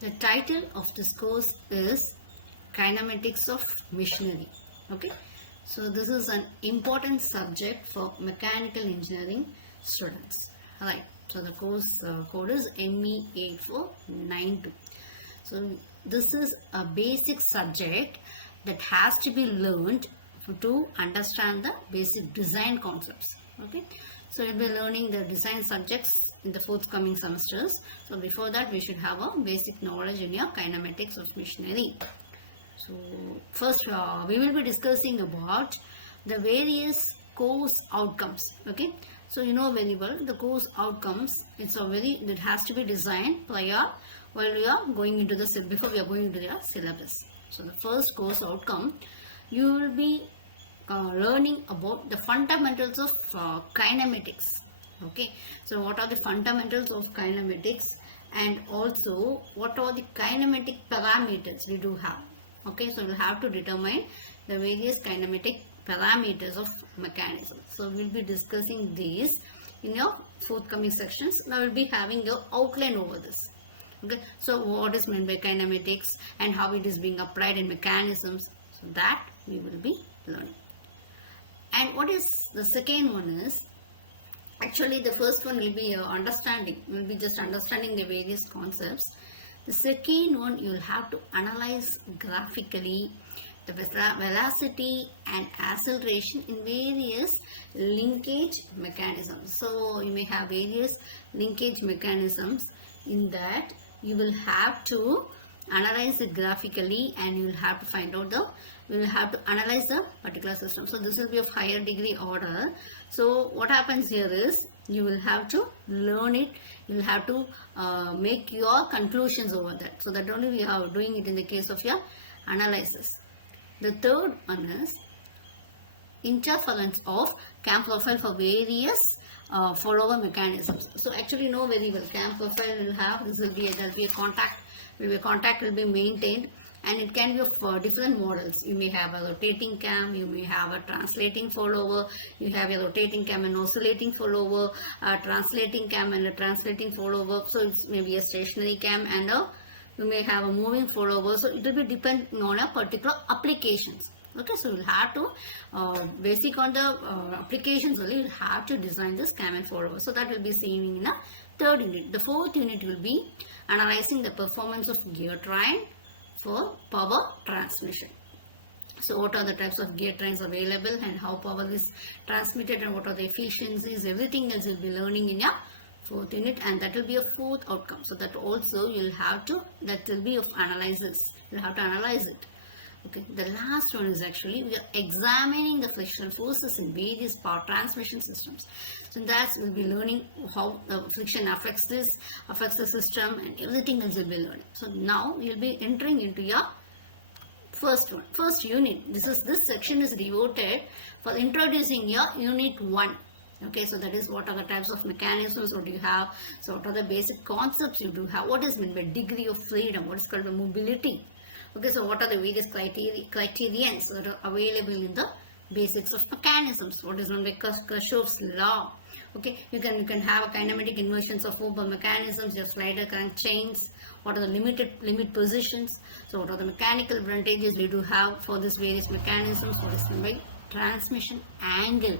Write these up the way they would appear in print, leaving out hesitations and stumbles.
The title of this course is Kinematics of Machinery. Okay, so this is an important subject for mechanical engineering students. Alright, so the course code is ME8492. So this is a basic subject that has to be learned to understand the basic design concepts. Okay, so you'll be learning the design subjects in the forthcoming semesters. So before that, we should have a basic knowledge in your kinematics of machinery. So first, we will be discussing about the various course outcomes. Okay, so you know very well the course outcomes. It has to be designed prior while we are going into the before we are going into the syllabus. So the first course outcome, you will be learning about the fundamentals of kinematics. Okay, so what are the fundamentals of kinematics, and also what are the kinematic parameters we do have. Okay, so we'll have to determine the various kinematic parameters of mechanism. So we'll be discussing these in your forthcoming sections. Now we'll be having your outline over this. Okay, so what is meant by kinematics and how it is being applied in mechanisms, so that we will be learning. And what is the second one is, actually the first one will be understanding. We'll be just understanding the various concepts. The second one, you will have to analyze graphically the velocity and acceleration in various linkage mechanisms. So you may have various linkage mechanisms. In that, you will have to analyze it graphically, and you will have to find out we will have to analyze the particular system. So this will be of higher degree order. So what happens here is, you will have to learn it, you will have to make your conclusions over that. So that only we are doing it in the case of your analysis. The third one is interference of cam profile for various follower mechanisms. So actually you know very well, cam profile will have, there will be a contact will be maintained, and it can be of different models. You may have a rotating cam, you may have a translating follower, you have a rotating cam and oscillating follower, a translating cam and a translating follower. So it's maybe a stationary cam, and you may have a moving follower. So it will be depending on a particular applications. Okay, so you'll have to basic on the applications only, you'll have to design this cam and follower. So that will be seen in a third unit. The fourth unit will be analyzing the performance of gear train for power transmission. So what are the types of gear trains available, and how power is transmitted, and what are the efficiencies, everything else you'll be learning in your fourth unit, and that will be a fourth outcome. So that also you'll have to, that will be of analysis, you'll have to analyze it. Okay, the last one is actually we are examining the frictional forces in various power transmission systems. So that we'll be learning how the friction affects the system, and everything else we'll be learning. So now you'll be entering into your first unit. This section is devoted for introducing your unit 1. Okay, so that is what are the types of mechanisms, what do you have, so what are the basic concepts you do have, what is meant by degree of freedom, what is called the mobility. Okay, so what are the various criterions that are available in the basics of mechanisms, what is known by Kirchhoff's law. Okay, you can have a kinematic inversions of four mechanisms, your slider current chains, what are the limit positions, so what are the mechanical advantages we do have for these various mechanisms, what is known by transmission angle.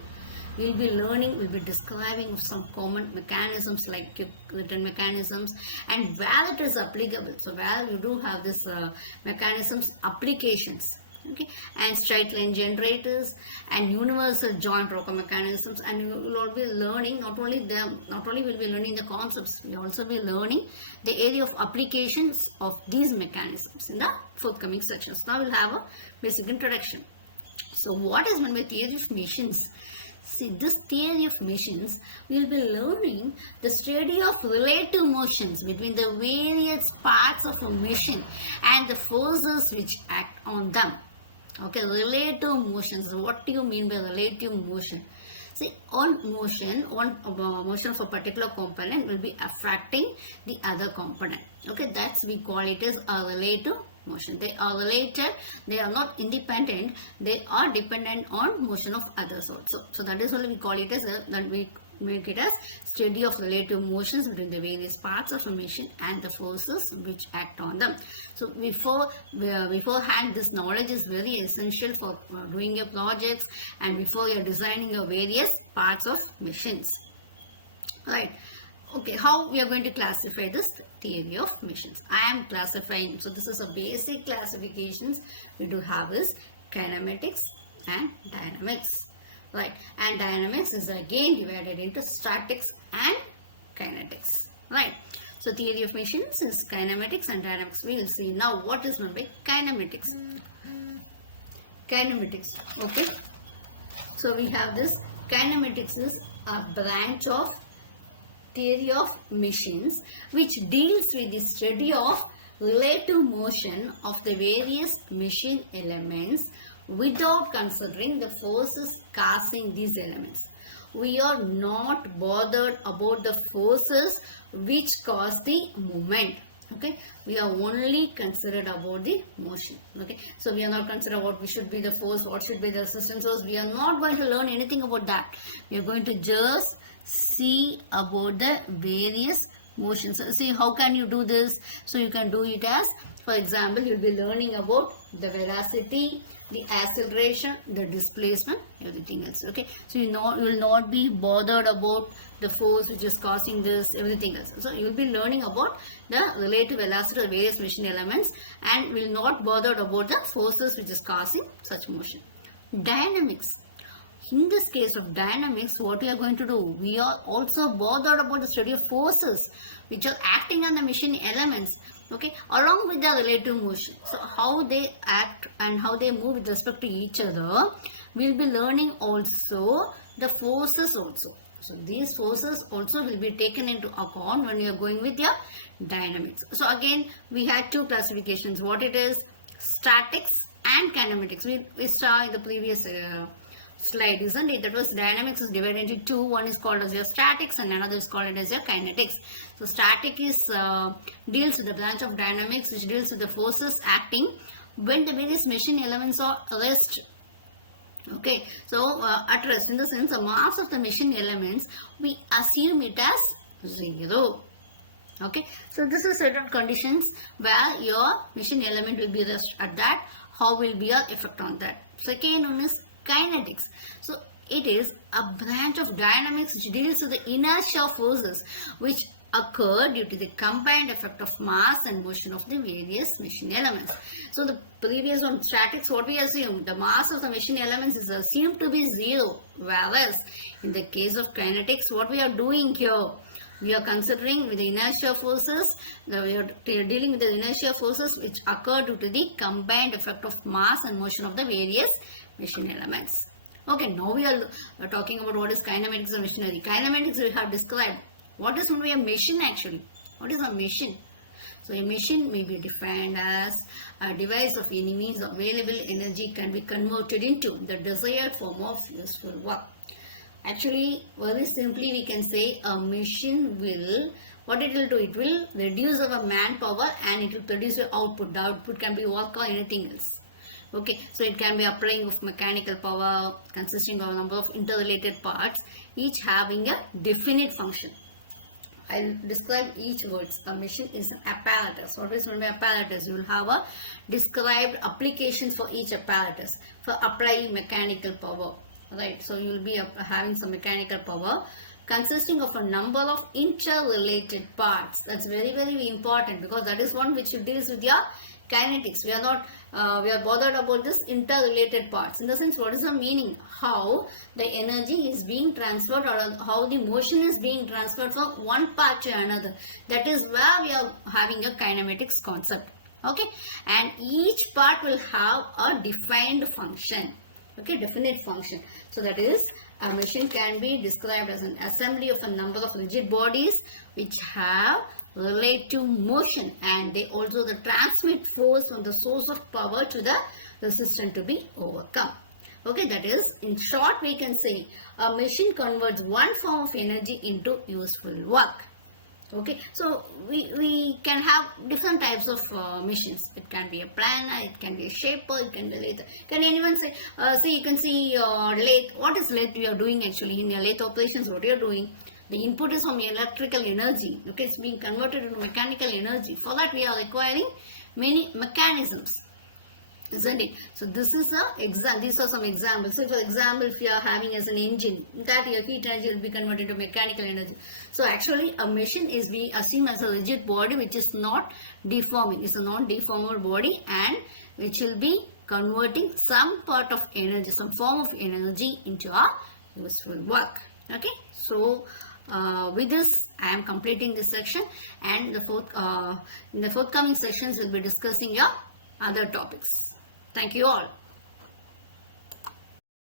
We'll be learning, we'll be describing of some common mechanisms like written mechanisms, and where it is applicable. So where you do have this mechanisms applications. Okay, and straight line generators and universal joint rocker mechanisms, and you will all be learning not only will be learning the concepts, we also be learning the area of applications of these mechanisms in the forthcoming sections. Now we'll have a basic introduction. So what is meant by theory of machines? See, this theory of machines, we will be learning the study of relative motions between the various parts of a machine and the forces which act on them. Okay, relative motions. What do you mean by relative motion? See, one motion of a particular component will be affecting the other component. Okay, that's we call it as a relative motion. They are related, they are not independent, they are dependent on motion of others also. So that is why we call it as make it as study of relative motions between the various parts of a machine and the forces which act on them. So beforehand, this knowledge is very essential for doing your projects and before you're designing your various parts of machines. Right. Okay, how we are going to classify this theory of machines? I am classifying, so this is a basic classifications we do have is kinematics and dynamics. Right, and dynamics is again divided into statics and kinetics. Right, so theory of machines is kinematics and dynamics. We will see now what is meant by kinematics. Kinematics, okay. So we have this kinematics is a branch of theory of machines which deals with the study of relative motion of the various machine elements without considering the forces causing these elements. We are not bothered about the forces which cause the movement. Okay, we are only considered about the motion. Okay, so we are not considered what should be the force, what should be the resistance source. We are not going to learn anything about that. We are going to just see about the various motions. See, how can you do this? So you can do it as, for example, you will be learning about the velocity, the acceleration, the displacement, everything else. Okay, so you will not be bothered about the force which is causing this, everything else. So you will be learning about the relative velocity of various machine elements and will not bothered about the forces which is causing such motion. Dynamics. In this case of dynamics, what we are going to do? We are also bothered about the study of forces which are acting on the machine elements, okay, along with the relative motion. So how they act and how they move with respect to each other. We will be learning also the forces also. So these forces also will be taken into account when you are going with your dynamics. So again, we had two classifications. What it is? Statics and kinematics. We saw in the previous slide, isn't it? That was dynamics is divided into two. One is called as your statics and another is called as your kinetics. So static is deals with the branch of dynamics which deals with the forces acting when the various machine elements are at rest. Okay, so at rest, in the sense the mass of the machine elements, we assume it as 0. Okay, so this is certain conditions where your machine element will be rest at that. How will be your effect on that? Second one is kinetics. So it is a branch of dynamics which deals with the inertia forces which occur due to the combined effect of mass and motion of the various machine elements. So the previous one, statics, what we assume, the mass of the machine elements is assumed to be 0, whereas in the case of kinetics, what we are doing here, we are considering with the inertia forces, we are dealing with the inertia forces which occur due to the combined effect of mass and motion of the various machine elements. Okay, now we are talking about what is kinematics of machinery. Kinematics we have described. What is meant by a machine actually? What is a machine? So a machine may be defined as a device of any means available energy can be converted into the desired form of useful work. Actually, very simply we can say a machine will, what it will do? It will reduce our manpower and it will produce your output. The output can be work or anything else. Okay, so it can be applying of mechanical power consisting of a number of interrelated parts, each having a definite function. I'll describe each words. A machine is an apparatus. What is meant by apparatus? You will have a described applications for each apparatus for applying mechanical power. Right, so you will be having some mechanical power consisting of a number of interrelated parts. That's very, very important because that is one which deals with your kinetics. We are not we are bothered about this interrelated parts. In the sense, what is the meaning? How the energy is being transferred or how the motion is being transferred from one part to another. That is where we are having a kinematics concept. Okay, and each part will have a defined function. Okay, definite function. So that is, a machine can be described as an assembly of a number of rigid bodies which have relative motion, and they also transmit force from the source of power to the resistance to be overcome. Okay, that is, in short we can say a machine converts one form of energy into useful work. Okay, so we can have different types of machines. It can be a planner, it can be a shaper, it can be a lathe. Can anyone say, see, you can see lathe. What is lathe you are doing actually in your lathe operations? What you are doing? The input is from electrical energy. Okay, it's being converted into mechanical energy. For that, we are requiring many mechanisms, isn't it? So this is a example. These are some examples. So for example, if you are having as an engine, that your heat energy will be converted to mechanical energy. So actually a machine is we assume as a rigid body which is not deforming. It's a non-deformable body and which will be converting some part of energy, some form of energy into a useful work. Okay, so with this I am completing this section, and in the forthcoming sessions we'll be discussing your other topics. Thank you all.